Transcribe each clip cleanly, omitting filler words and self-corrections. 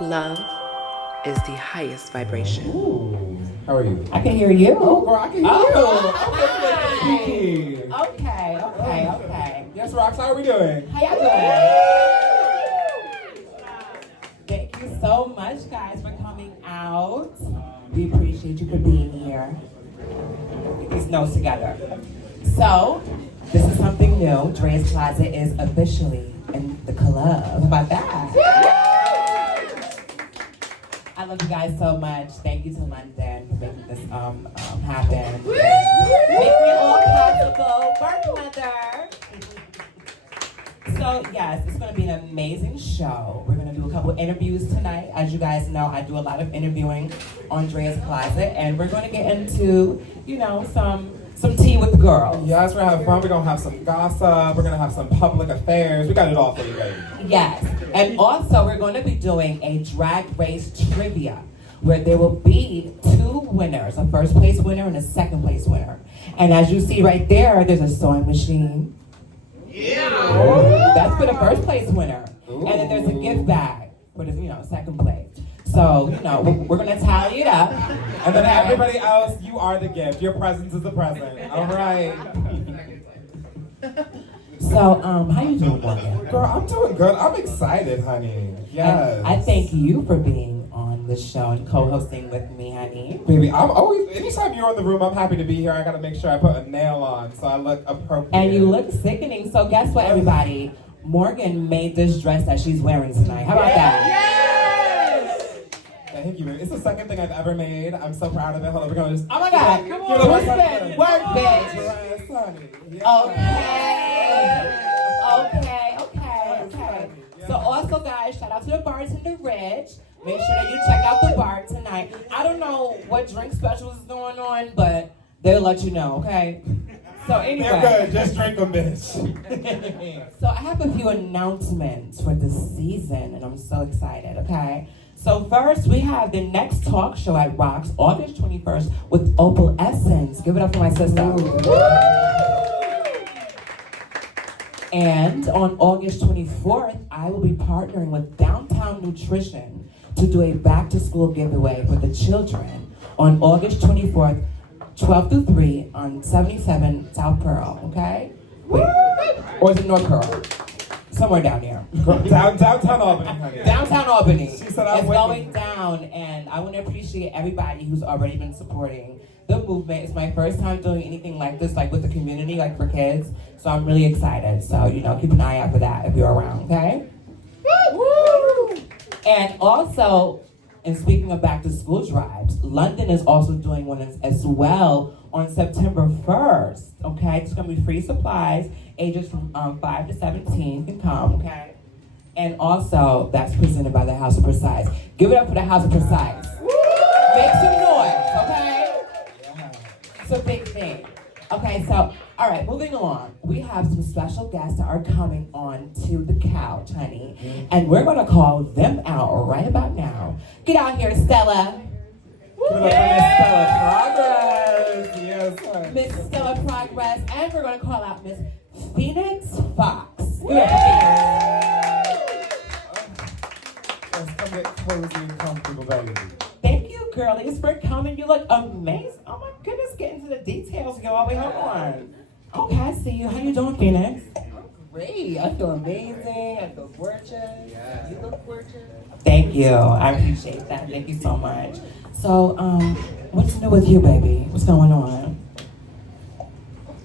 Love is the highest vibration. Ooh. How are you? I can hear you. Oh, girl, I can hear you. Okay. Yes, Rox, how are we doing? How y'all doing? Thank you so much, guys, for coming out. We appreciate you for being here. Get these notes together. So, this is something new. Dreyas Closet is officially in the club. How about that? I love you guys so much. Thank you to London for making this happen. Making it all possible. Work, mother. So yes, it's going to be an amazing show. We're going to do a couple interviews tonight. As you guys know, I do a lot of interviewing on Dreyas Closet, and we're going to get into, some tea with the girls. Yes, we're gonna have fun. We're gonna have some gossip. We're gonna have some public affairs. We got it all for you, baby. Yes, and also we're going to be doing a drag race trivia where there will be two winners, a first place winner and a second place winner. And as you see right there, there's a sewing machine. Yeah. That's for the first place winner. Ooh. And then there's a gift bag for the second place. So, we're going to tally it up. And then everybody else, you are the gift. Your presence is a present. All right. So, how you doing, Morgan? Girl, I'm doing good. I'm excited, honey. Yes. And I thank you for being on the show and co-hosting with me, honey. Baby, I'm always, anytime you're in the room, I'm happy to be here. I got to make sure I put a nail on so I look appropriate. And you look sickening. So guess what, everybody? Morgan made this dress that she's wearing tonight. How about that? Yes! Thank you, baby. It's the second thing I've ever made. I'm so proud of it. Hold on, we're going to just... Oh my God. Come on. Work, bitch. Okay. So also, guys, shout out to the bartender, Rich. Make sure that you check out the bar tonight. I don't know what drink specials is going on, but they'll let you know, okay? So anyway. They're good. Just drink them, bitch. So I have a few announcements for this season, and I'm so excited, okay? So first, we have the next talk show at Rocks, August 21st, with Opal Essence. Give it up for my sister. And on August 24th, I will be partnering with Downtown Nutrition to do a back-to-school giveaway for the children on August 24th, 12 to 3 on 77 South Pearl, okay? Wait, or is it North Pearl? Somewhere down here. Downtown Albany, honey. Downtown Albany. She said I'm It's going down, and I want to appreciate everybody who's already been supporting the movement. It's my first time doing anything like this, like with the community, like for kids. So I'm really excited. So, keep an eye out for that if you're around, okay? Woo! And also, and speaking of back to school drives, London is also doing one as well on September 1st, okay? It's going to be free supplies. Ages from 5 to 17 can come, okay? And also, that's presented by the House of Precise. Give it up for the House of Precise. Make some noise, okay? It's a big thing. Okay, so, all right, moving along. We have some special guests that are coming on to the couch, honey. And we're going to call them out right about now. Get out here, Stella. Give it up for Miss Stella Progress. Yes, honey. Miss Stella Progress. And we're going to call out Miss Phoenix Fox. Let's come get cozy and comfortable, baby. Thank you, girlies, for coming. You look amazing. Oh my goodness, get into the details, y'all. Wait, hold on. Okay, I see you. How you doing, Phoenix? Great. I feel amazing. I feel gorgeous. Yeah. You look gorgeous. Thank you. I appreciate that. Thank you so much. So, what's new with you, baby? What's going on?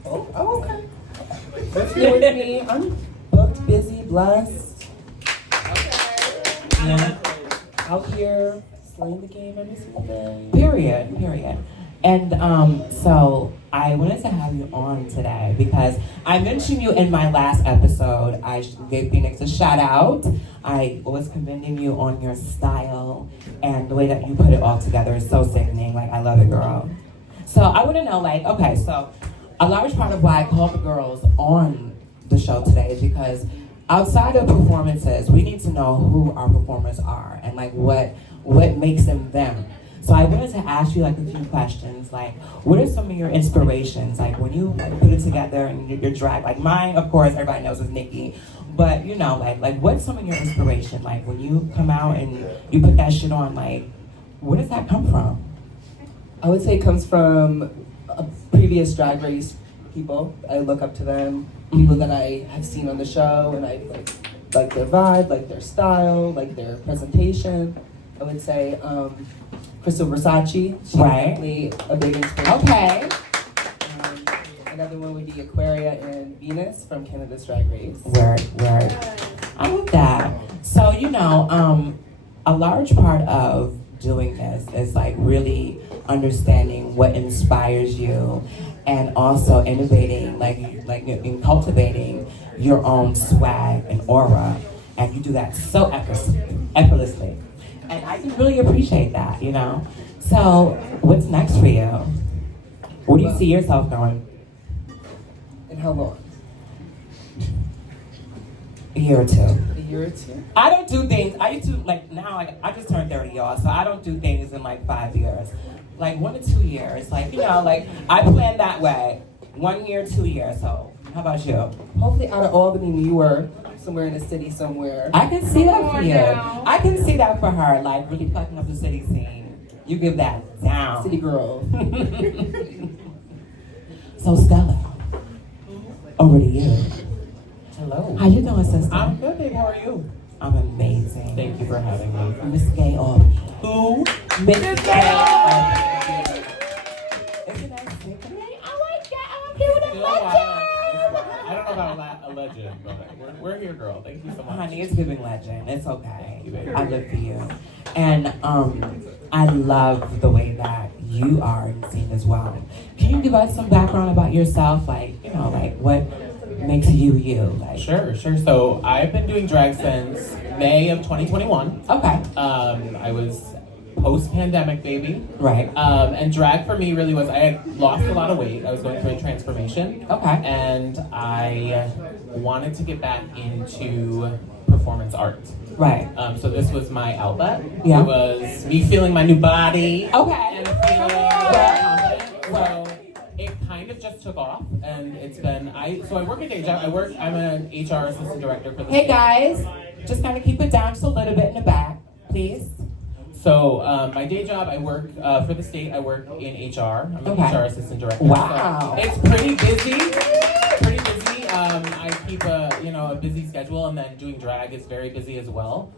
Oh, okay. What's new with me? I'm booked, busy, blessed. Okay. Yeah. Out here, slaying the game every single day. Period. And so I wanted to have you on today because I mentioned you in my last episode. I gave Phoenix a shout out. I was commending you on your style, and the way that you put it all together is so sickening. Like, I love it, girl. So I want to know, okay, so a large part of why I called the girls on the show today is because outside of performances, we need to know who our performers are and what makes them them. So I wanted to ask you a few questions, what are some of your inspirations? When you put it together and your drag, mine, of course, everybody knows is Nikki, But you know, like what's some of your inspiration? Like when you come out and you put that shit on, like where does that come from? I would say it comes from a previous Drag Race people. I look up to them, people that I have seen on the show, and I like their vibe, like their style, like their presentation. I would say Crystal Versace. She's definitely a big inspiration. Okay. Another one would be Aquaria and Venus from Canada's Drag Race. Word. I love that. So, you know, a large part of doing this is like really understanding what inspires you and also innovating, like in cultivating your own swag and aura. And you do that so effortlessly. And I can really appreciate that, you know? So, what's next for you? Where do you see yourself going? And how long? A year or two. A year or two? I don't do things, I used to, like, now I just turned 30, y'all, so I don't do things in like 5 years. Like 1 to 2 years, like, you know, like, I plan that way. 1 year, 2 years, so how about you? Hopefully out of Albany, New York, somewhere in the city somewhere. I can see that for you. I can see that for her, like, really plucking up the city scene. You give that down. City girl. So, Stella, over to you. Hello. How you doing, sister? I'm good, babe. How are you? I'm amazing. Thank you for having me. Miss Gay Albany. Who? Miss Gay Albany. Isn't that sick? I like that. I'm here with a Still wild. legend. I don't know about a legend, but we're here, girl. Thank you so much. Honey, it's giving legend. It's okay. Thank you, baby. I live for you. And I love the way that you are seen as well. Can you give us some background about yourself? Like, you know, like what makes you you? Like, Sure. So I've been doing drag since May of 2021. Okay. I was post-pandemic, baby. Right. And drag for me really was, I had lost a lot of weight. I was going through a transformation. Okay. And I wanted to get back into performance art. Right. So this was my outlet. Yeah. It was me feeling my new body. Okay. And feeling confident. So it kind of just took off, and it's been, I work a day job. I'm an HR assistant director for the Hey state. guys, just kind of keep it down just a little bit in the back, please. So my day job, I work for the state. I work in HR. I'm an Okay. HR assistant director. Wow. So it's pretty busy. I keep a busy schedule, and then doing drag is very busy as well.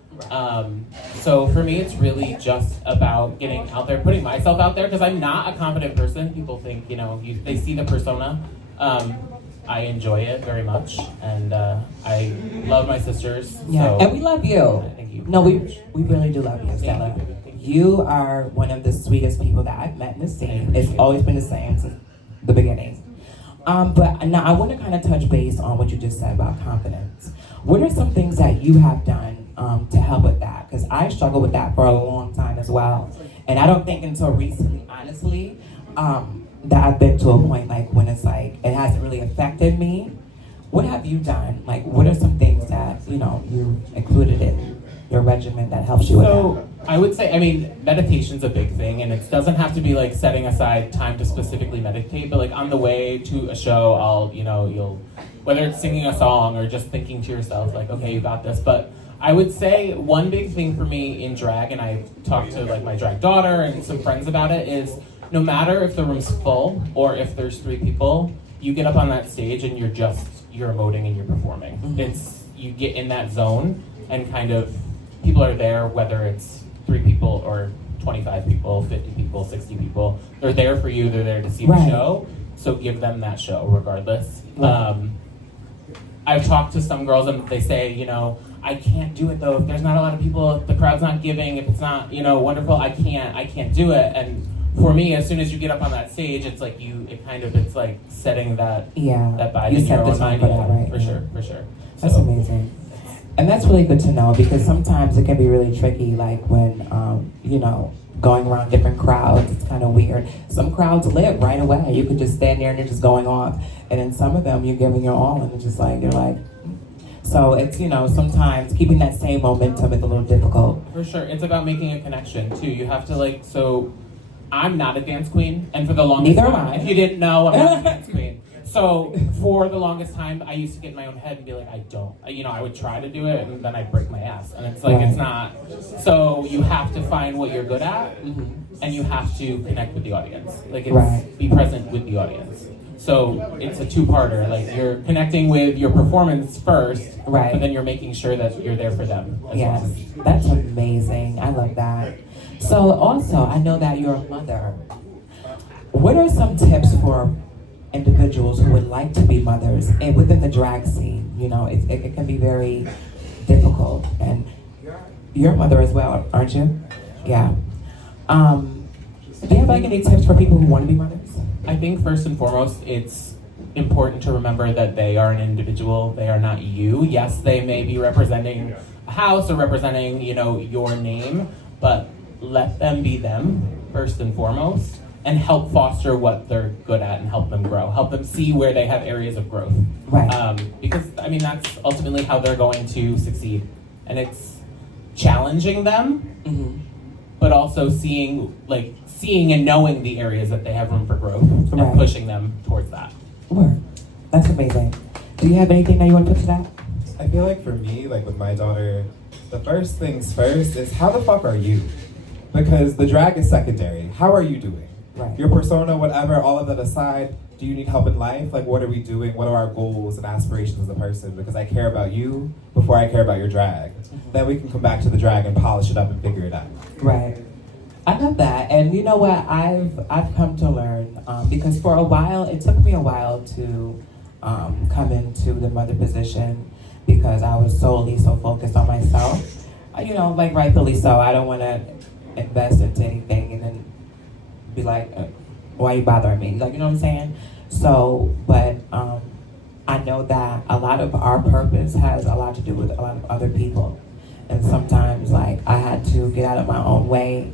So for me, it's really just about getting out there, putting myself out there, because I'm not a confident person. People think, they see the persona. I enjoy it very much, and I love my sisters. Yeah, So. and we love you. Thank you. No, we really do love you, Stella. Thank you. You are one of the sweetest people that I've met in the scene. It's always been the same since the beginning. But now I want to kind of touch base on what you just said about confidence. What are some things that you have done to help with that? Because I struggled with that for a long time as well. And I don't think until recently, honestly, that I've been to a point like when it's like, it hasn't really affected me. What have you done? Like, what are some things that, you included in your regimen that helps you with that? So I would say, meditation's a big thing, and it doesn't have to be like setting aside time to specifically meditate, but like on the way to a show, you'll, whether it's singing a song or just thinking to yourself like, okay, you got this. But I would say one big thing for me in drag, and I've talked to like my drag daughter and some friends about it, is no matter if the room's full or if there's 3 people, you get up on that stage and you're emoting and you're performing. Mm-hmm. You get in that zone, and kind of people are there, whether it's 3 people or 25 people, 50 people, 60 people. They're there for you. They're there to see the Right. show. So give them that show regardless. Right. I've talked to some girls, and they say, I can't do it though. If there's not a lot of people, if the crowd's not giving, if it's not, wonderful, I can't do it. And for me, as soon as you get up on that stage, it's like it's like setting that vibe You in set your the own tone mind. for that, right? For sure. That's So- amazing. And that's really good to know, because sometimes it can be really tricky, like when, going around different crowds, it's kind of weird. Some crowds live right away. You can just stand there and you're just going off. And then some of them, you're giving your all, and it's just like, you're like, so it's, sometimes keeping that same momentum is a little difficult. For sure. It's about making a connection, too. You have to, so I'm not a dance queen, and for the longest Neither am time, I. if you didn't know, I'm not a dance queen. So for the longest time, I used to get in my own head and be like, I don't. I would try to do it and then I'd break my ass. And it's like, Right. it's not. So you have to find what you're good at and you have to connect with the audience. Like, it's Right. be present with the audience. So it's a two-parter. Like, you're connecting with your performance first, Right. but then you're making sure that you're there for them as Yes, well. that's amazing. I love that. So also, I know that you're a mother. What are some tips for individuals who would like to be mothers and within the drag scene? It can be very difficult. And you're a mother as well, aren't you? Yeah. Do you have any tips for people who want to be mothers? I think first and foremost, it's important to remember that they are an individual. They are not you. Yes, they may be representing a house or representing, your name, but let them be them first and foremost, and help foster what they're good at and help them grow. Help them see where they have areas of growth. Right. Because that's ultimately how they're going to succeed. And it's challenging them, but also seeing and knowing the areas that they have room for growth Right. and pushing them towards that. Word. That's amazing. Do you have anything that you want to put to that? I feel like for me, like with my daughter, the first things first is how the fuck are you? Because the drag is secondary. How are you doing? Right. Your persona, whatever, all of that aside, do you need help in life? Like, what are we doing? What are our goals and aspirations as a person? Because I care about you before I care about your drag. Then we can come back to the drag and polish it up and figure it out. Right. I love that. And you know what? I've come to learn, because for a while, it took me a while to come into the mother position because I was so focused on myself. Like rightfully so. I don't want to invest into anything and then be like, why are you bothering me? Like, you know what I'm saying? So, but I know that a lot of our purpose has a lot to do with a lot of other people. And sometimes, like, I had to get out of my own way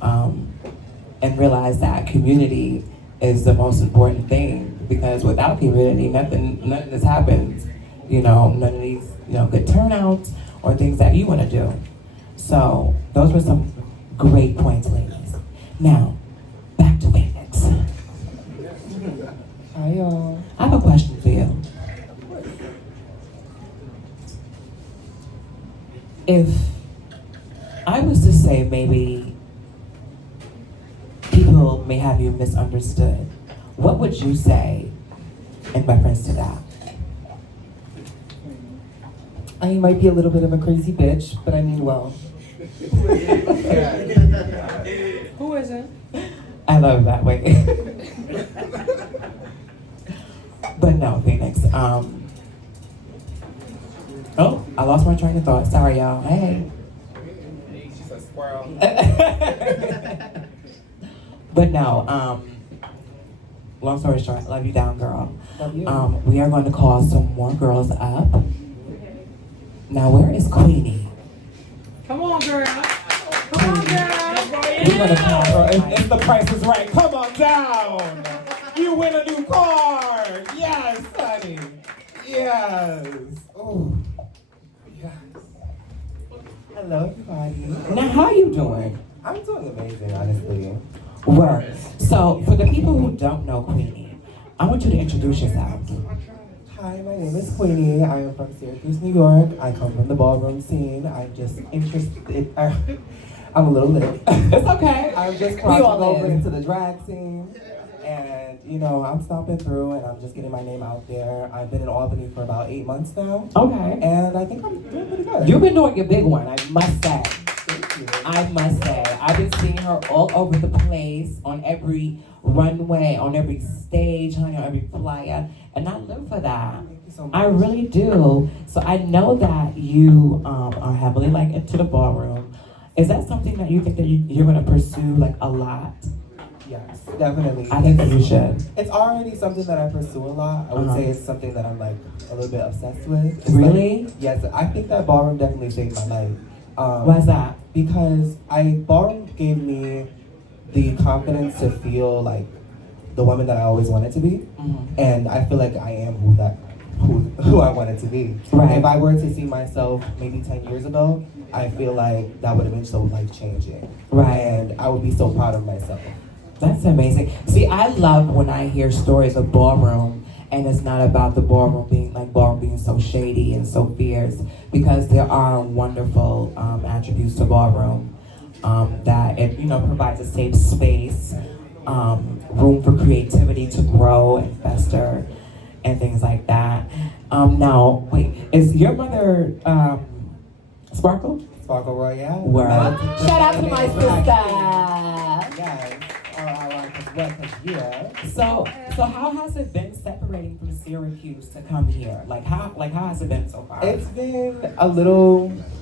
and realize that community is the most important thing, because without community, none of this happens. None of these, good turnouts or things that you want to do. So those were some great points, ladies. Now, back to Phoenix. Hi, y'all. I have a question for you. If I was to say maybe people may have you misunderstood, what would you say in reference to that? I might be a little bit of a crazy bitch, but I mean well. Who is it? I love it that way. But no, Phoenix. Oh, I lost my train of thought. Sorry, y'all. Hey. She's a squirrel. But no, long story short, love you down, girl. Love you. We are going to call some more girls up. Now, where is Queenie? Come on, girl. Come on, girl. We're going to call her. If the price is right, come on down. You win a new car. Yes, honey. Yes. Oh, yes. Hello, everybody. Now, how you doing? I'm doing amazing, honestly. Word. So, for the people who don't know Queenie, I want you to introduce yourself. Hi, my name is Queenie. I am from Syracuse, New York. I come from the ballroom scene. I'm just interested. I'm a little lit. It's okay. I'm just We all crossing over live. into the drag scene. And, I'm stomping through and I'm just getting my name out there. I've been in Albany for about 8 months now. Okay. And I think I'm doing pretty good. You've been doing your big one, I must say. Thank you. I must say. I've been seeing her all over the place, on every runway, on every stage, honey, on every flyer. And I live for that. Thank you so much. I really do. So I know that you are heavily into the ballroom. Is that something that you think that you're going to pursue a lot? Yes, definitely. I think that you should. It's already something that I pursue a lot. I would Uh-huh. say it's something that I'm a little bit obsessed with. It's Really? Yes, I think that ballroom definitely saved my life. Why is that? Because ballroom gave me the confidence to feel like the woman that I always wanted to be, and I feel like I am who I wanted to be. Right. If I were to see myself maybe 10 years ago, I feel like that would have been so life changing. Right. And I would be so proud of myself. That's amazing. See, I love when I hear stories of ballroom and it's not about the ballroom being so shady and so fierce, because there are wonderful attributes to ballroom that it provides a safe space, room for creativity to grow and fester, and things like that. Now, wait, is your mother Sparkle? Sparkle Royale. Word. Shout out to my sister. Yes. So how has it been separating from Syracuse to come here? Like how has it been so far? It's been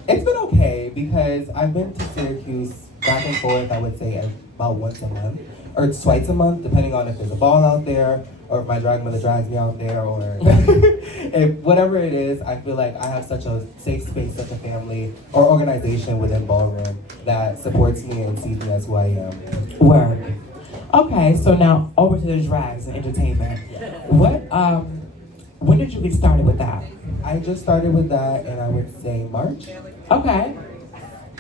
okay because I've been to Syracuse back and forth, I would say about once a month or twice a month, depending on if there's a ball out there or if my drag mother drags me out there or if whatever it is. I feel like I have such a safe space, such a family or organization within ballroom that supports me and sees me as who I am. Word. Okay, so now over to the drags and entertainment. When did you get started with that? I just started with that, and I would say March. Okay,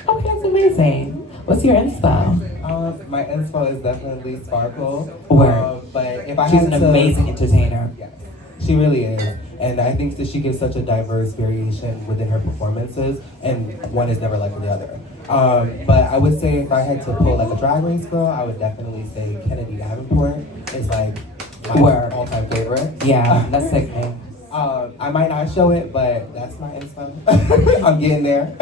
that's amazing. What's your inspo? My inspo is definitely Sparkle. Word. But if I She's had an to, amazing entertainer. Yes, she really is. And I think that she gives such a diverse variation within her performances, and one is never like the other. But I would say if I had to pull like a drag race girl, I would definitely say Kennedy Davenport is like my Word. all-time favorite. Yeah, that's sick name. I might not show it, but that's my inspo. I'm getting there.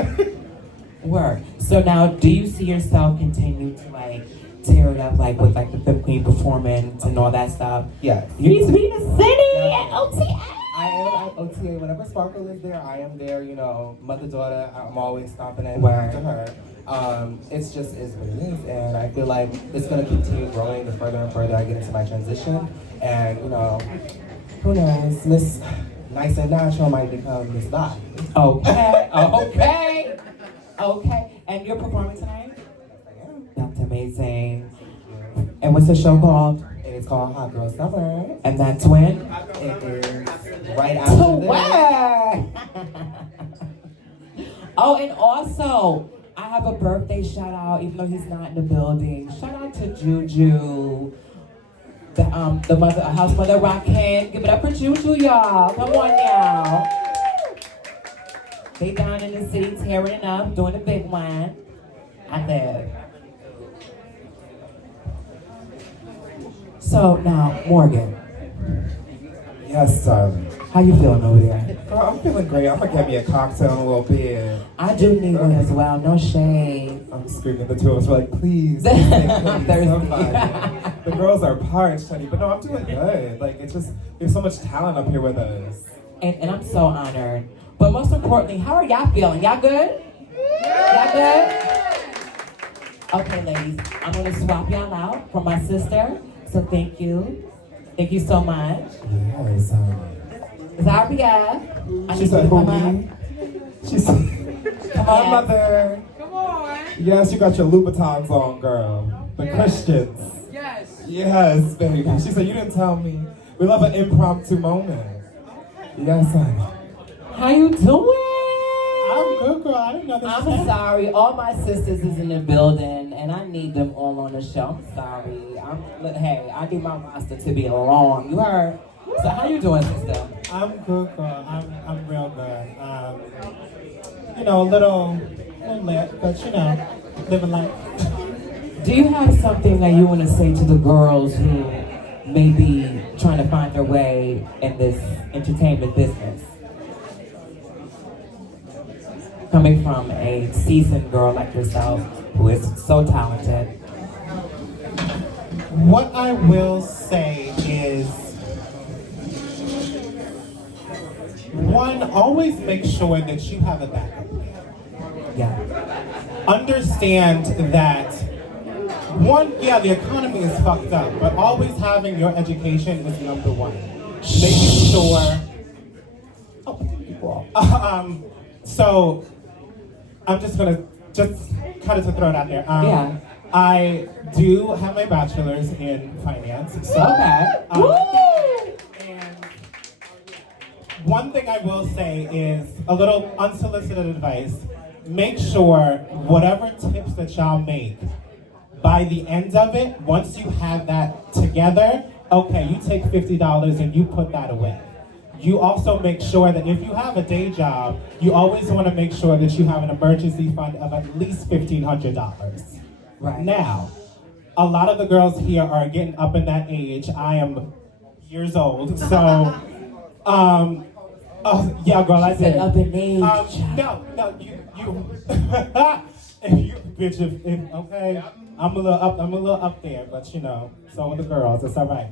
Word. So now, do you see yourself continue to like tear it up like with like the Fifth Queen performance and all that stuff? Yes. You need to be in the city at OTA. I am at OTA. Whenever Sparkle is there, I am there. Mother-daughter, I'm always stopping in after her. It's just is what it is, and I feel like it's gonna continue growing the further and further I get into my transition. And who knows, Miss Nice and Natural might become Miss Body. Okay. And you're performing tonight? That's amazing. And what's the show called? It's called Hot Girl Summer. And that's when? It is right after this. Oh, and also, I have a birthday shout out, even though he's not in the building. Shout out to Juju, the mother, house mother rockin'. Give it up for Juju, y'all. Come on, y'all. They down in the city tearing it up, doing the big one. I live. So now, Morgan. Yes, darling. How you feeling over there? Girl, I'm feeling great. I'm gonna get me a cocktail in a little bit. I do need one as well. No shade. I'm screaming. The two of us were like, please, please, somebody. The girls are parched, honey. But no, I'm doing good. Like, it's just, there's so much talent up here with us. And I'm so honored. But most importantly, how are y'all feeling? Y'all good? Y'all good? Okay, ladies, I'm gonna swap y'all out for my sister. So thank you. Thank you so much. Yes, Zaria, I she need you said, to come homie. up. She said, come on, Yeah. mother. Come on. Yes, you got your Louboutins on, girl. The Yes. Christians. Yes. Yes, baby. She said, you didn't tell me. We love an impromptu moment. Yes, honey. How you doing? I'm good, girl. I didn't know this. I'm sorry. All my sisters is in the building, and I need them all on the show. I'm sorry. Hey, I need my roster to be long. You heard? So how you doing, sister? I'm good, girl. I'm real good. A little lit, but living life. Do you have something that you want to say to the girls who may be trying to find their way in this entertainment business? Coming from a seasoned girl like yourself, who is so talented. What I will say is, one, always make sure that you have a backup plan. Yeah. Understand that, one, yeah, the economy is fucked up, but always having your education is number one. Making sure. So, I'm just gonna kind of to throw it out there. Yeah. I do have my bachelor's in finance. So, Okay. and one thing I will say is a little unsolicited advice. Make sure whatever tips that y'all make, by the end of it, once you have that together, okay, you take $50 and you put that away. You also make sure that if you have a day job, you always want to make sure that you have an emergency fund of at least $1,500. Right. Now, a lot of the girls here are getting up in that age. I am years old, so, yeah, girl, I did. Up in age. No, you, if you, bitch, if okay, I'm a little up there, but you know, so are the girls. It's all right.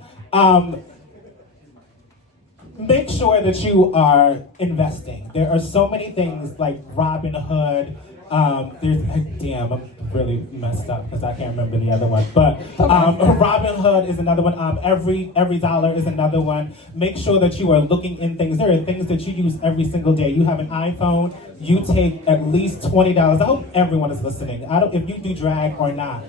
Make sure that you are investing. There are so many things like Robinhood. Damn, I'm really messed up because I can't remember the other one. But Robinhood is another one. Every dollar is another one. Make sure that you are looking in things. There are things that you use every single day. You have an iPhone. You take at least $20. I hope everyone is listening. If you do drag or not.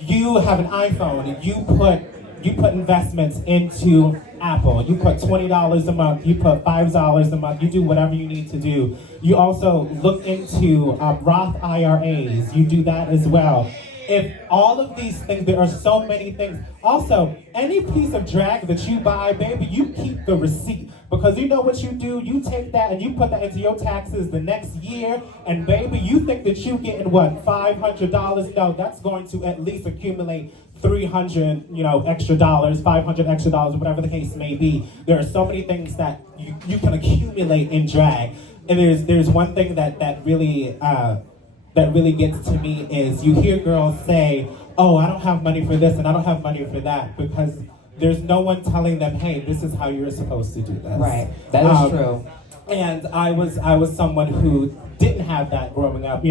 You have an iPhone. You put investments into Apple. You put $20 a month. You put $5 a month. You do whatever you need to do. You also look into Roth IRAs. You do that as well. If all of these things, there are so many things. Also, any piece of drag that you buy, baby, you keep the receipt. Because you know what you do? You take that and you put that into your taxes the next year. And baby, you think that you're getting what, $500? No, that's going to at least accumulate $300, extra dollars, $500 extra dollars, whatever the case may be. There are so many things that you can accumulate in drag. And there's one thing that really gets to me is you hear girls say, oh, I don't have money for this and I don't have money for that, because there's no one telling them, hey, this is how you're supposed to do this. Right, that is true. And I was someone who didn't have that growing up,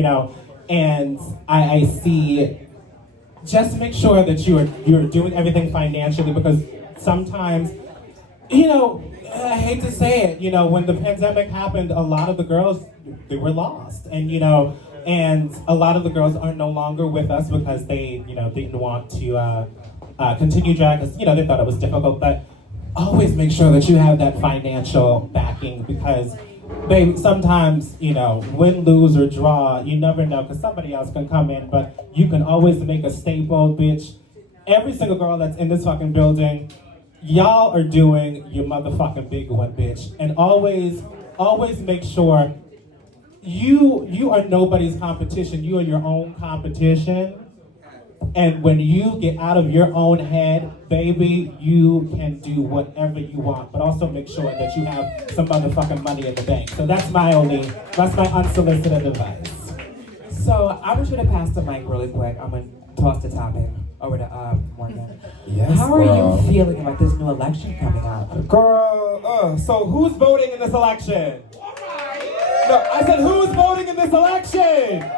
and I see, just make sure that you're doing everything financially, because sometimes, I hate to say it, when the pandemic happened, a lot of the girls, they were lost, and a lot of the girls are no longer with us because they, didn't want to continue drag, because, they thought it was difficult, but always make sure that you have that financial backing, because babe, sometimes, win, lose, or draw, you never know, because somebody else can come in, but you can always make a staple, bitch. Every single girl that's in this fucking building, y'all are doing your motherfucking big one, bitch. And always make sure you are nobody's competition. You are your own competition. And when you get out of your own head, baby, you can do whatever you want. But also make sure that you have some motherfucking money in the bank. So that's my unsolicited advice. So I want you to pass the mic really quick. I'm gonna toss the topic over to Morgan. Yes, How are girl. you feeling about this new election coming up? Girl, so who's voting in this election? No, I said who's voting in this election?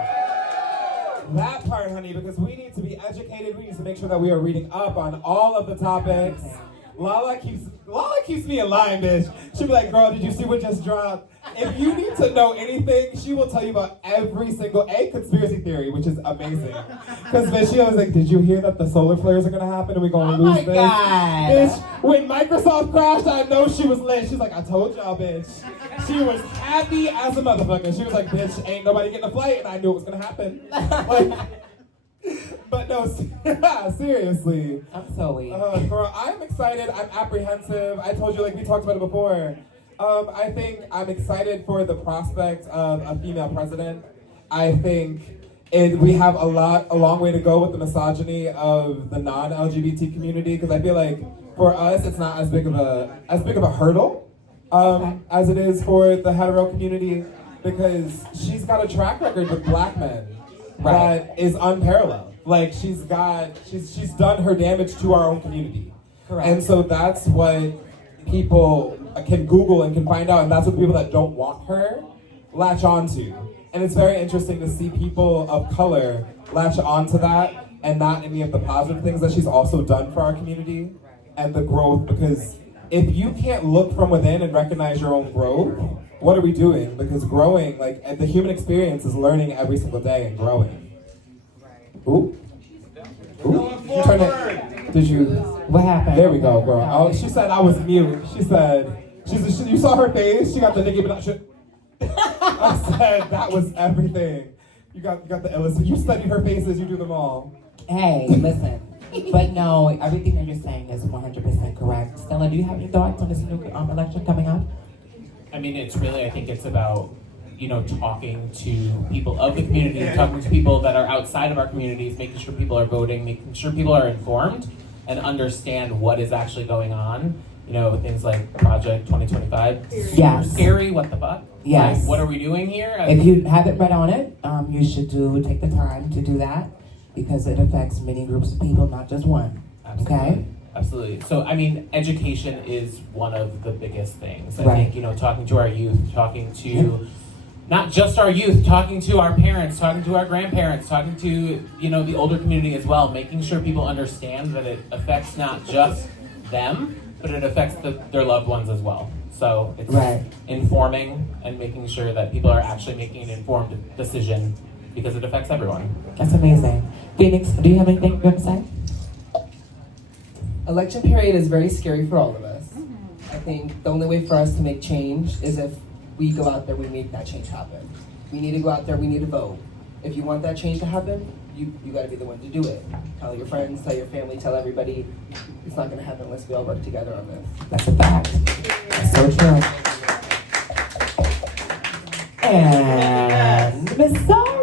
That part, honey, because we need to be educated. We need to make sure that we are reading up on all of the topics. Lala keeps me in line, bitch. She'll be like, girl, did you see what just dropped? If you need to know anything, she will tell you about every single conspiracy theory, which is amazing. Because bitch, she always like, did you hear that the solar flares are gonna happen and we're gonna lose this? God. Bitch, when Microsoft crashed, I know she was lit. She's like, I told y'all, bitch. She was happy as a motherfucker. She was like, bitch, ain't nobody getting a flight, and I knew it was gonna happen. But no, seriously. I'm so weak. Girl, I'm excited. I'm apprehensive. I told you, we talked about it before. I think I'm excited for the prospect of a female president. I think we have a long way to go with the misogyny of the non-LGBT community, because I feel like for us, it's not as big of a hurdle as it is for the hetero community, because she's got a track record with black men that is unparalleled. She's done her damage to our own community. Correct. And so that's what people can Google and can find out, and that's what people that don't want her latch onto. And it's very interesting to see people of color latch onto that and not any of the positive things that she's also done for our community and the growth, because if you can't look from within and recognize your own growth, what are we doing? Because growing, the human experience is learning every single day and growing. Ooh. Turn it. Did you? What happened? There we go, girl. Oh, she said I was mute. She said, you saw her face? She got the Nicki Minaj. I said, that was everything. You got the illest. You study her faces, you do them all. Hey, listen. But no, everything that you're saying is 100% correct. Stella, do you have any thoughts on this new election coming up? I mean, it's really, I think it's about, talking to people of the community, talking to people that are outside of our communities, making sure people are voting, making sure people are informed and understand what is actually going on. Things like Project 2025. Yes. Scary, what the fuck? Yes. Like, what are we doing here? If you haven't read on it, you should take the time to do that because it affects many groups of people, not just one. Absolutely. Okay? Absolutely. So, I mean, education is one of the biggest things. I Right. think, talking to our youth, talking to not just our youth, talking to our parents, talking to our grandparents, talking to, the older community as well, making sure people understand that it affects not just them, but it affects their loved ones as well. So it's Right. informing and making sure that people are actually making an informed decision because it affects everyone. That's amazing. Phoenix, do you have anything you're going to say? Election period is very scary for all of us. I think the only way for us to make change is if we go out there, we make that change happen. We need to go out there, we need to vote. If you want that change to happen, you gotta be the one to do it. Tell your friends, tell your family, tell everybody. It's not gonna happen unless we all work together on this. That's a fact. That's so true. And Miss Zaria.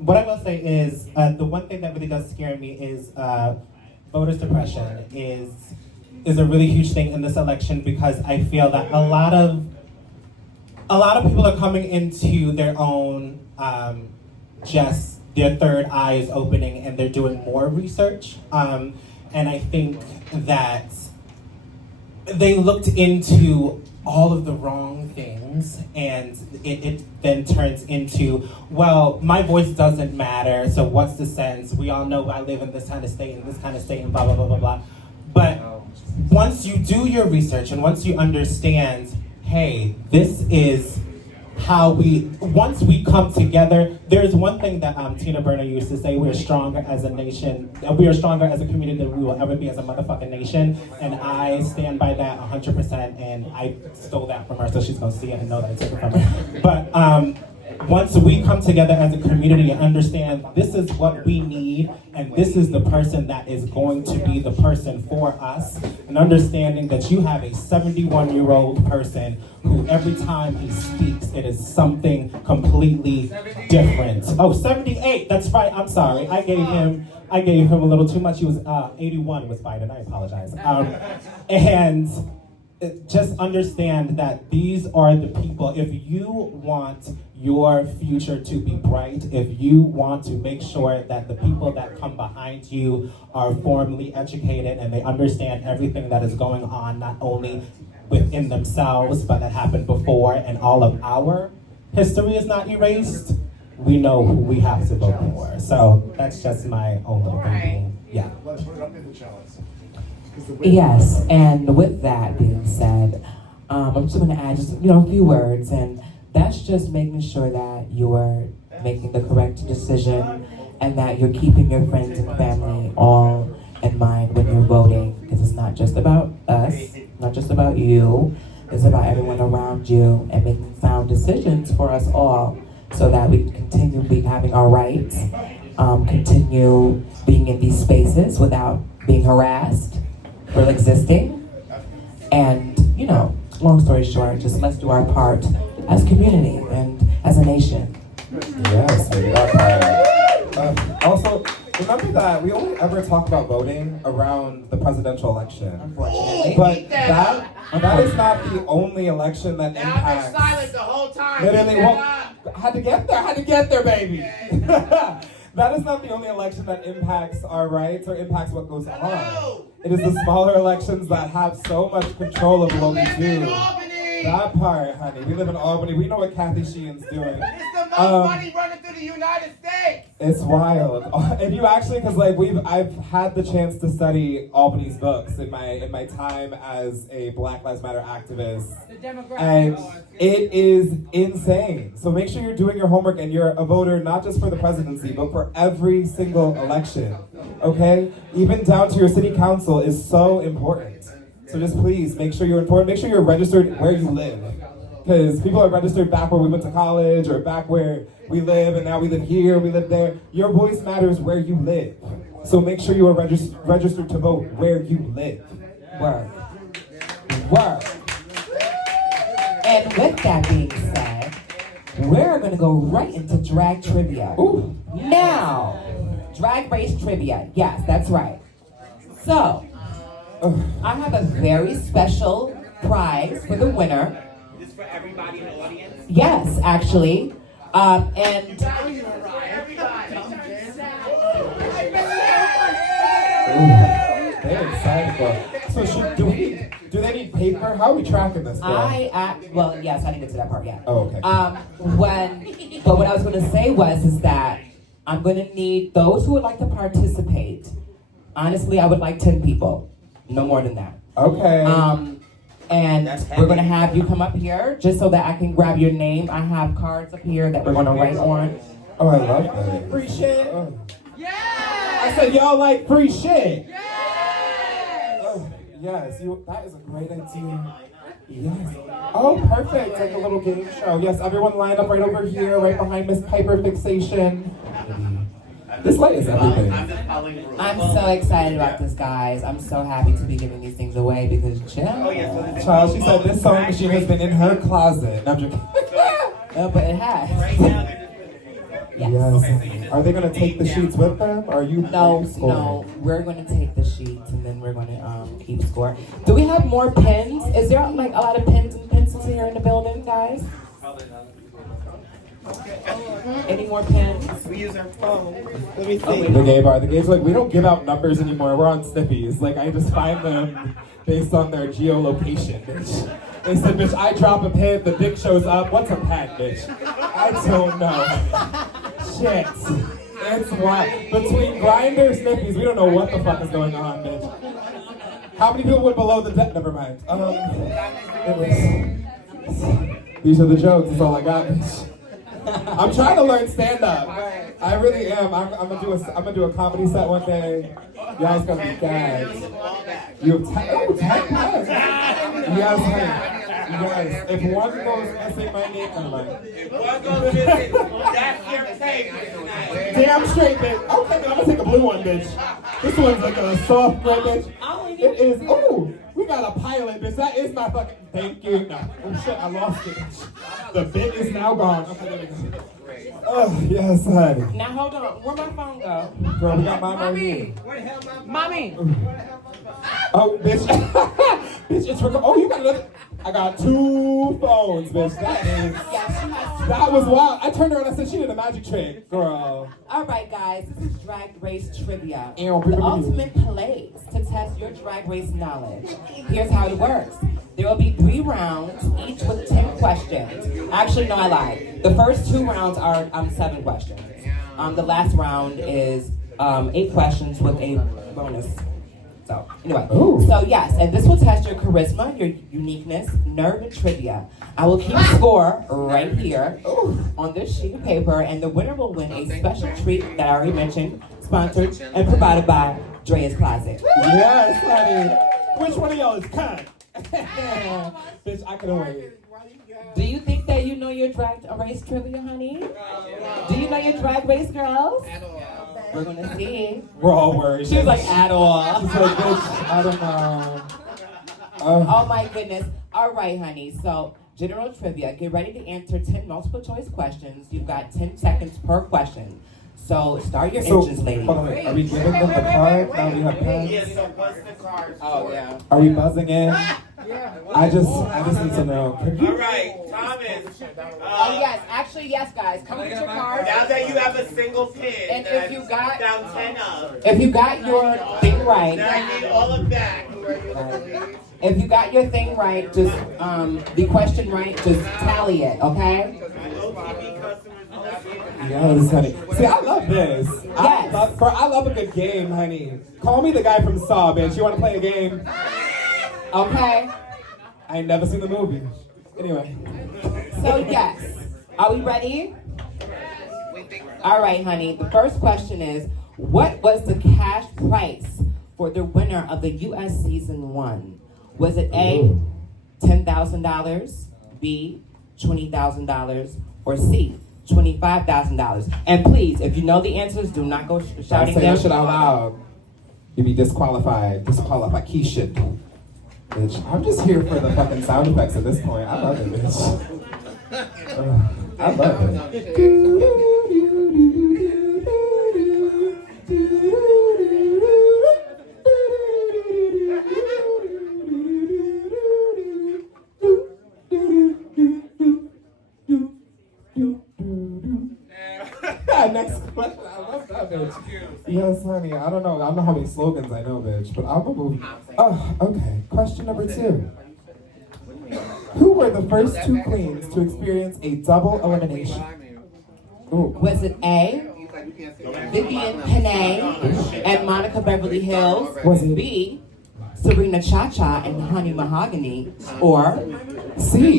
What I will say is the one thing that really does scare me is voters' depression is a really huge thing in this election because I feel that a lot of people are coming into their own just their third eye is opening and they're doing more research. And I think that they looked into all of the wrong things and it then turns into, well, my voice doesn't matter, so what's the sense? We all know I live in this kind of state and this kind of state and blah, blah, blah, blah, blah. But once you do your research and once you understand, hey, this is how once we come together, there's one thing that Tina Burner used to say, we're stronger as a nation, we are stronger as a community than we will ever be as a motherfucking nation, and I stand by that 100%, and I stole that from her, so she's gonna see it and know that I took it from her. But once we come together as a community and understand this is what we need and this is the person that is going to be the person for us, and understanding that you have a 71-year-old person who every time he speaks it is something completely different. Oh, 78, that's right, I'm sorry. I gave him a little too much. He was 81 was Biden, I apologize. And just understand that these are the people. If you want your future to be bright, if you want to make sure that the people that come behind you are formally educated and they understand everything that is going on, not only within themselves, but that happened before, and all of our history is not erased, we know who we have to vote for. So that's just my own little thinking. Yeah. Let's put it up in the chalice. Yes, and with that being said, I'm just going to add just a few words, and that's just making sure that you're making the correct decision and that you're keeping your friends and family all in mind when you're voting, because it's not just about us, not just about you, it's about everyone around you, and making sound decisions for us all so that we can continue having our rights, continue being in these spaces without being harassed for existing. And, long story short, just let's do our part as a community and as a nation. Yes, maybe our part. Also, remember that we only ever talk about voting around the presidential election. Unfortunately. But that is not the only election that impacts. I've been silent the whole time. Literally, had to get there, baby. That is not the only election that impacts our rights or impacts what goes on. It is the smaller elections that have so much control over what we do. That part, honey. We live in Albany. We know what Kathy Sheehan's doing. It's the most money running through the United States. It's wild. And you actually, because I've had the chance to study Albany's books in my time as a Black Lives Matter activist, and it is insane. So make sure you're doing your homework and you're a voter not just for the presidency, but for every single election. Okay, even down to your city council is so important. So just please make sure you're informed. Make sure you're registered where you live. Because people are registered back where we went to college or back where we live, and now we live here, we live there. Your voice matters where you live. So make sure you are registered to vote where you live. Word. Word. And with that being said, we're gonna go right into drag trivia. Ooh. Now, drag race trivia. Yes, that's right. So, I have a very special prize for the winner. This for everybody in the audience? Yes, actually. And They're excited for. So do they need paper? How are we tracking this? Girl? well, yes, I didn't get to that part yet. Oh, okay. But what I was going to say is that I'm going to need those who would like to participate. Honestly, I would like 10 people, no more than that. Okay. And we're going to have you come up here just so that I can grab your name. I have cards up here that we're going to write on. Oh, I love that. Free shit. Oh. I said y'all like free shit. Oh, yes, that is a great idea. Yes. Oh, perfect. Like a little game show. Yes, everyone line up right over here, right behind Miss Piper Fixation. This light is everything. I'm so excited about this, guys. I'm so happy to be giving these things away because Child, she said this sewing machine has been in her closet. No, I'm joking. but it has. Yes. Are they going to take the sheets with them? Or are you? No, we're going to take the sheets and then we're going to keep score. Do we have more pens? Is there like a lot of pens and pencils here in the building, guys? Any more pens? We use our phone. Let me see. The gay bar. The gays are like, we don't give out numbers anymore. We're on sniffies. Like, I just find them based on their geolocation, bitch. They said, bitch, I drop a pin, the dick shows up. What's a pen, bitch? I don't know. Shit. It's wild. Between Grindr, sniffies, we don't know what the fuck is going on, bitch. How many people went below the deck? Never mind. These are the jokes. That's all I got, bitch. I'm trying to learn stand-up. I really am. I'm gonna do a comedy set one day. Y'all's gonna be gagged. You have 10 pens. Yes, honey. Yes. If one goes missing, my name. Never mind. If one goes missing, that's your tape. Damn straight, bitch. Okay, then I'm gonna take a blue one, bitch. This one's like a soft gray, bitch. It is. Ooh, we got a pilot, bitch. That is my fucking. Thank you. No. Oh shit, I lost it, bitch. The bit is now gone. Okay, there we go. Oh, yes, honey. Now hold on. Where'd my phone go? Girl, we got mine right here. Mommy. Oh, bitch. Bitch, it's recording. Oh, you got another. I got 2 phones, bitch. That is. That was wild. I turned around and I said she did a magic trick, girl. All right, guys. This is Drag Race Trivia. Ew, The ultimate place to test your Drag Race knowledge. Here's how it works. There will be 3 rounds, each with 10 questions. Actually, no, I lied. The first 2 rounds are 7 questions. The last round is 8 questions with a bonus. So, anyway. Ooh. So, yes, and this will test your charisma, your uniqueness, nerve, and trivia. I will keep score right here on this sheet of paper, and the winner will win a special treat that I already mentioned, sponsored and provided by Dreyas Closet. Yes, honey. Which one of y'all is cunt? Bitch, I couldn't wait. Do you think that you know your drag race trivia, honey? Do you know your drag race, girls? We're gonna see. We're all worried. She was like, at all. She's like, bitch, I don't know. Oh my goodness. All right, honey. So, general trivia. Get ready to answer 10 multiple choice questions. You've got 10 seconds per question. So, start your engines, ladies. Hold on, wait. Are we giving them the card? Now we have pens. Yes, so what's the card? Oh, yeah. Are we buzzing in? I just need to know. All right, Thomas. Oh, yes. Actually, yes, guys. Come get your cards. Now that you have a single pin, And that if you got- down 10 up, If you got your thing right, now I need all of that. if you got your thing right, just, the question right, just tally it, okay? OTV customers do not get Yes, honey. See, I love this. Yes. I love a good game, honey. Call me the guy from Saw, bitch. You want to play a game? Okay? I ain't never seen the movie. Anyway. So, yes. Are we ready? All right, honey. The first question is, what was the cash price for the winner of the U.S. Season 1? Was it A, $10,000, B, $20,000, or C, $25,000? And please, if you know the answers, do not go shouting Say them. that shit out loud. You'd be disqualified. Disqualification. Bitch, I'm just here for the fucking sound effects at this point. I love it, bitch. I love it. Next question. I love that, bitch. Yes, honey. I don't know how many slogans I know, bitch, but I'm gonna move. Oh, okay. Question number 2. Who were the first 2 queens to experience a double elimination? Ooh. Was it A, Vivian Panay and Monica Beverly Hills? Was it B, Serena Cha-Cha and Honey Mahogany? Or C,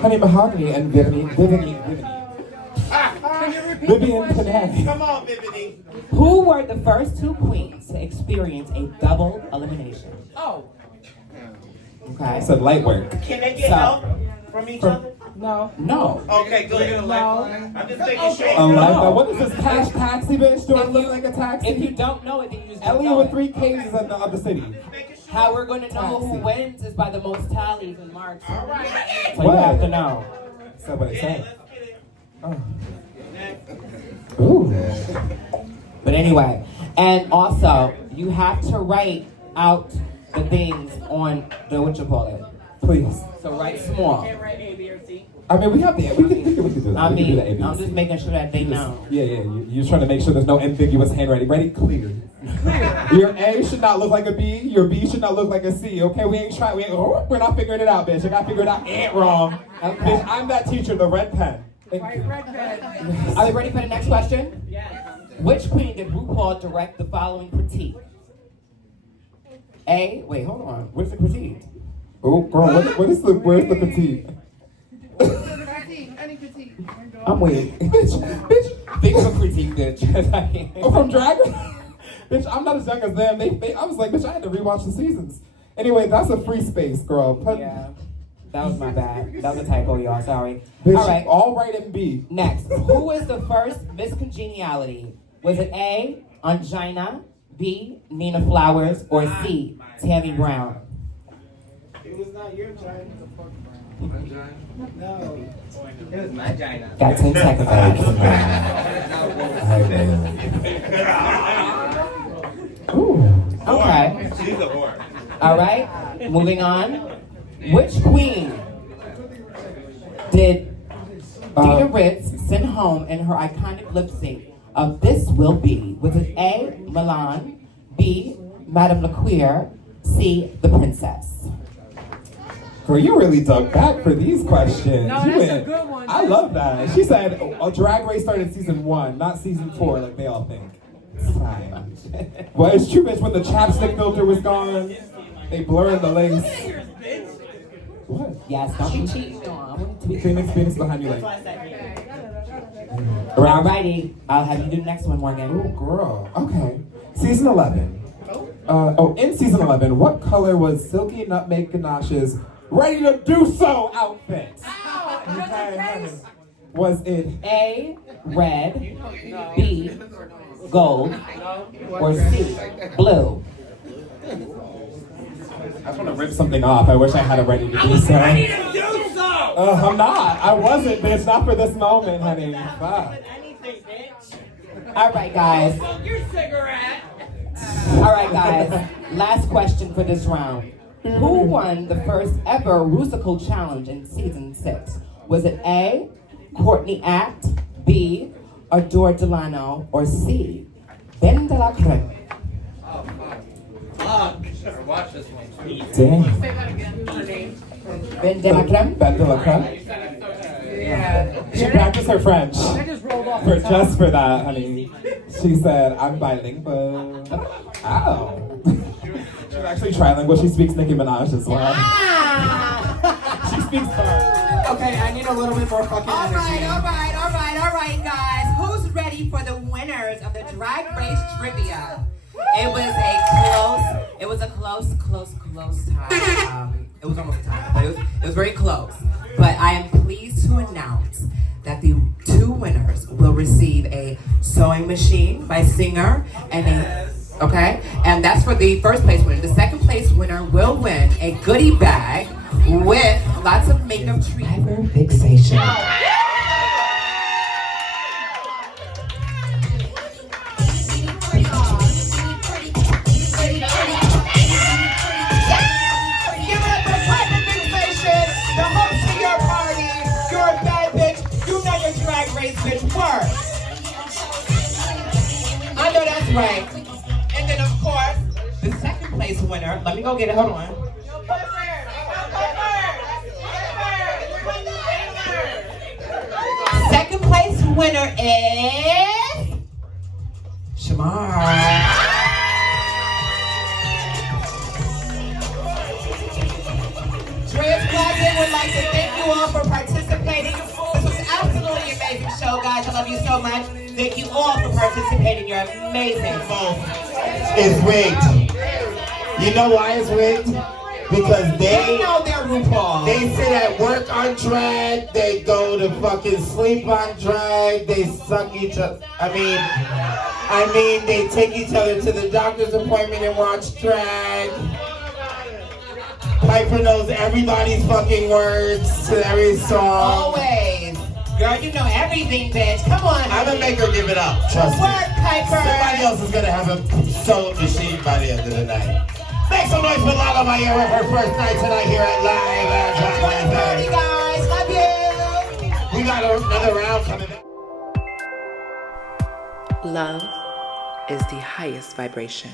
Honey Mahogany and Vivian Panay? Come on, Vivian. who were the first 2 queens to experience a double elimination? Oh, I Okay. said light work. Can they get So- help from each other? no. No. Okay, good. No. I'm just making sure. A life. No. What is this cash taxi, bitch? Do I look like a taxi? If you don't know it, then you just don't Elliot know with it. 3 Ks is at the other city. How we're going to know who wins is by the most tallies in March. All right. So you have to know. That's what I said. Let's get it. Ooh. But anyway, and also, you have to write out the things on the whatchamacallit. Please. So write small. Write A, B, or C. I mean, we can do that. We can do that. I We can do mean, that, ABC. I'm just making sure that they know. Yeah. You're trying to make sure there's no ambiguous handwriting. Ready? Clear. Your A should not look like a B. Your B should not look like a C. Okay, we're not figuring it out, bitch. I got figured out ain't wrong. Okay. Bitch, I'm that teacher, the red pen. Thank Right, you. red pen. Are we ready for the next question? Yes. Which queen did RuPaul direct the following critique? A, wait, hold on. Where's the critique? Oh, girl, where's the critique? Any critique. I'm waiting. bitch. Think of a critique, bitch. Oh, from Drag Race? Bitch, I'm not as young as them. I was like, bitch, I had to rewatch the seasons. Anyway, that's a free space, girl. Yeah, that was my bad. That was a typo, y'all. Sorry. Bitch, All right. all right in B. Next, who was the first Miss Congeniality? Was it A, Angina, B, Nina Flowers, or C, Tammy Brown? It was not your time. No. It was my China. Got 10 seconds. Ooh. Okay. She's a whore. All right. Moving on. Which queen did Dita Ritz send home in her iconic lip sync of This Will Be? Was it A, Milan, B, Madame LaQueer, C, The Princess? Girl, you really dug back for these questions. No, You that's a went- good one. I love that. She said, Drag Race started season 1, not season 4, like they all think. It's fine. Well, it's true, bitch. When the chapstick filter was gone, they blurred the lace. What? Yes, don't be cheating. No, I want it to be Phoenix behind you, like. Alrighty, I'll have you do the next one, Morgan. Oh, girl. Okay. Season 11. In season 11, what color was Silky Nutmeg Ganache's Ready to Do So outfit? Okay. Was it A, red, B, gold, or C, blue? I just want to rip something off. I wish I had it ready to do so. I'm not. I wasn't, bitch. Not for this moment, honey. Fuck. Anything, bitch. All right, guys. Smoke your cigarette. All right, guys. Last question for this round. Who won the first ever Rusical Challenge in season 6? Was it A, Courtney Act, B, Adore Delano, or C, Ben de la Creme? Watch this one. Damn. Ben de la Creme? Ben de la Creme? Yeah. She practiced her French. That just rolled off the tongue. Just for that, honey. She said, I'm bilingual. Ow. She's actually trilingual. She speaks Nicki Minaj as well. She speaks Okay, I need a little bit more fucking All energy. right, guys. Who's ready for the winners of the Drag Race Trivia? It was a close time. It was almost a tie, but it was very close. But I am pleased to receive a sewing machine by Singer and that's for the first place winner. The second place winner will win a goodie bag with lots of makeup treatment. Fixation. I know that's right. And then of course, the second place winner, let me go get it, hold on. Second place winner is Shamar. Dreyas Closet would like to thank you all for participating. This was an absolutely amazing show, guys. I love you so much. Thank you all for participating. You're amazing. It's rigged. You know why it's rigged? Because They know their RuPaul. they sit at work on drag, they go to fucking sleep on drag, they suck each other. I mean, they take each other to the doctor's appointment and watch drag. Piper knows everybody's fucking words to every song. Always. Girl, you know everything, bitch. Come on. I'm gonna make her give it up, trust me. Work, Piper. Somebody else is gonna have a sewing machine by the end of the night. Make some noise for Lala Maya, her first night tonight here at Live at Party, guys. Love you. We got another round coming up. Love is the highest vibration.